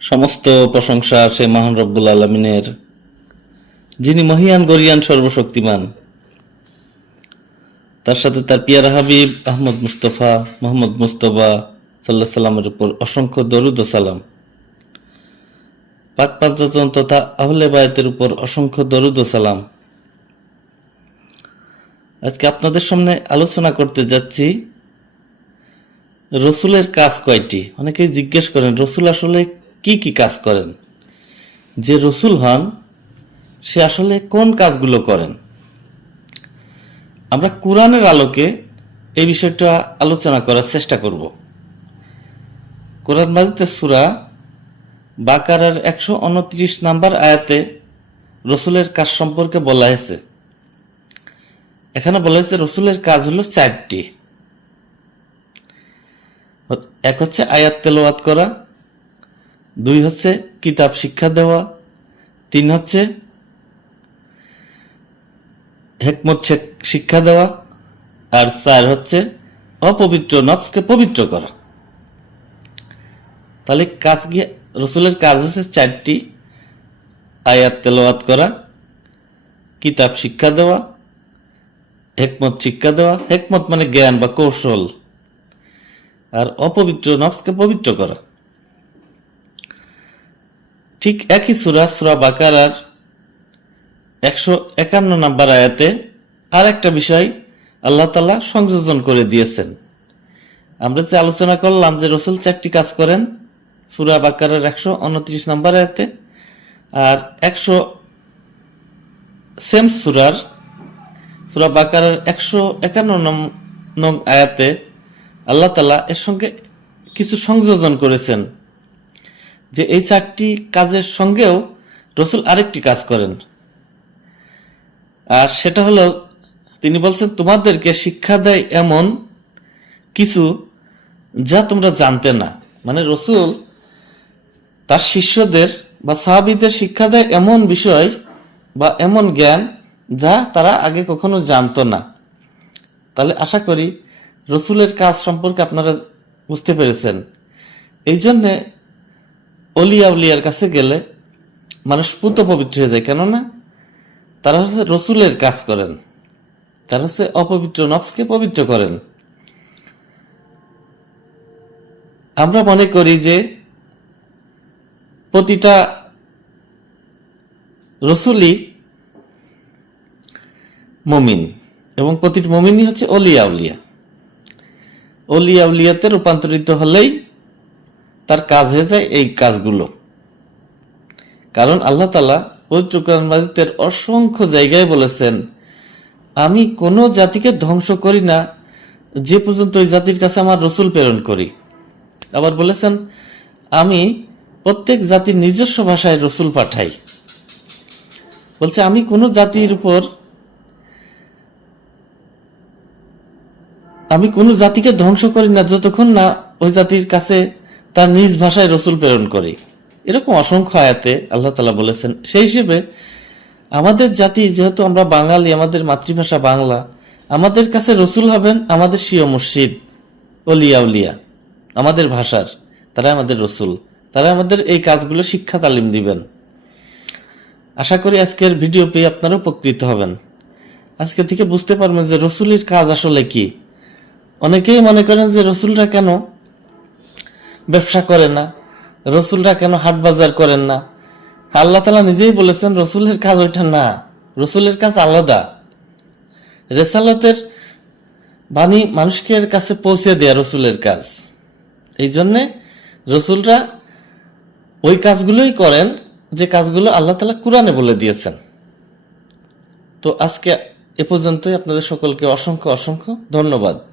সমস্ত প্রশংসা মহান রব্বুল আলমিনের। যিনি মহিয়ান, গরিয়ান, সর্বশক্তিমান। তার সাথে তার পিয়ারা হাবিব আহমদ মুস্তফা, মোহাম্মদ মুস্তফা সাল্লাহ সাল্লামের উপর অসংখ্য দরুদ সালাম। পাক পাঁচজন তথা আহলে বায়তের উপর অসংখ্য দরুদ সালাম। আজকে আপনাদের সামনে আলোচনা করতে যাচ্ছি। রসুলের কাজ কয়টি? অনেকেই জিজ্ঞেস করেন, রসুল আসলে কি কি কাজ করেন? যে রসুল হন, সে আসলে কোন কাজগুলো করেন? আমরা কোরআনের আলোকে এই বিষয়টা আলোচনা করার চেষ্টা করব। কোরআন মাজিতে সুরা বাকারার একশো উনত্রিশ নাম্বার আয়াতে রসুলের কাজ সম্পর্কে বলা হয়েছে। এখানে বলা হয়েছে রসুলের কাজ হলো চারটি। এক হচ্ছে আয়াত তেলাওয়াত করা, দুই হচ্ছে কিতাব শিক্ষা দেওয়া, তিন হচ্ছে হেকমত শিক্ষা দেওয়া, আর চার হচ্ছে অপবিত্র নফসকে পবিত্র করা। তাহলে কাজ গিয়ে রসুলের কাজ হচ্ছে চারটি, আয়াত তেলাওয়াত করা, কিতাব শিক্ষা দেওয়া হেকমত শিক্ষা দেওয়া, হেকমত মানে জ্ঞান বা কৌশল। আর অপবিত্র নফসকে পবিত্র করা। ঠিক একই সুরা সুরা বাকারার একশো একান্ন নাম্বার আয়াতে আর একটা বিষয় আল্লাহ তালা সংযোজন করে দিয়েছেন। আমরা যে আলোচনা করলাম যে রসুল চারটি কাজ করেন, সুরা বাকারার একশো উনত্রিশ নাম্বার আয়াতে আর একশো সেম সুরার সুরা বাকারের একশো একান্ন নং আয়াতে আল্লাহ তালা এর সঙ্গে কিছু সংযোজন করেছেন যে এই চারটি কাজের সঙ্গেও রসুল আরেকটি কাজ করেন। আর সেটা হলো, তিনি বলছেন, তোমাদেরকে শিক্ষা দেয় এমন কিছু যা তোমরা জানতে না। মানে রসুল তার শিষ্যদের বা সাহাবিদের শিক্ষা দেয় এমন বিষয় বা এমন জ্ঞান যা তারা আগে কখনো জানতো না। তাহলে আশা করি রসুলের কাজ সম্পর্কে আপনারা বুঝতে পেরেছেন। এই জন্যে অলিয়া উলিয়ার কাছে গেলে মানুষ পুত পবিত্র হয়ে যায়। কেননা তারা হচ্ছে রসুলের কাজ করেন। তারা হচ্ছে অপবিত্র নফসকে পবিত্র করেন। আমরা মনে করি যে প্রতিটা রসুলই মমিন। এবং প্রতিটি মমিনই হচ্ছে অলিয়া উলিয়া। অলিয়া উলিয়াতে রূপান্তরিত হলেই তার কাজ হয়ে যায় এই কাজগুলো। কারণ আল্লাহ তালা পবিত্র মাজিদের অসংখ্য জায়গায় বলেছেন, আমি কোনো জাতিকে ধ্বংস করি না, যে পর্যন্ত ওই জাতির কাছে আমার রসুল প্রেরণ করি। আবার বলেছেন, আমি প্রত্যেক জাতির নিজস্ব ভাষায় রসুল পাঠাই। বলছে, আমি কোনো জাতির উপর আমি কোনো জাতিকে ধ্বংস করি না, যতক্ষণ না ওই জাতির কাছে তার নিজ ভাষায় রসুল প্রেরণ করি। এরকম অসংখ্য আয়াতে আল্লাহ তালা বলেছেন, সেই হিসেবে আমাদের জাতি, যেহেতু আমরা বাঙালি, আমাদের মাতৃভাষা বাংলা, আমাদের কাছে রসুল হবেন আমাদের শিও মুর্শিদ, অলিয়া উলিয়া, আমাদের ভাষার তারা আমাদের রসুল তারা আমাদের এই কাজগুলো শিক্ষা তালিম দিবেন। আশা করি আজকের ভিডিও পেয়ে আপনারা উপকৃত হবেন। আজকে থেকে বুঝতে পারবেন যে রসুলের কাজ আসলে কি। অনেকেই মনে করেন যে রসুলরা কেন ব্যবসা করে না? রসুলরা কেন হাট বাজার করেন না? আল্লাহ তালা নিজেই বলেছেন, রসুলের কাজ ওইটা না। রসুলের কাজ আলাদা। রেসালতের বাণী মানুষের কাছে পৌঁছে দেয়া রসুলের কাজ। এই জন্যে রসুলরা ওই কাজগুলোই করেন যে কাজগুলো আল্লাহ তালা কোরআনে বলে দিয়েছেন। তো আজকে এ পর্যন্তই। আপনাদের সকলকে অসংখ্য অসংখ্য ধন্যবাদ।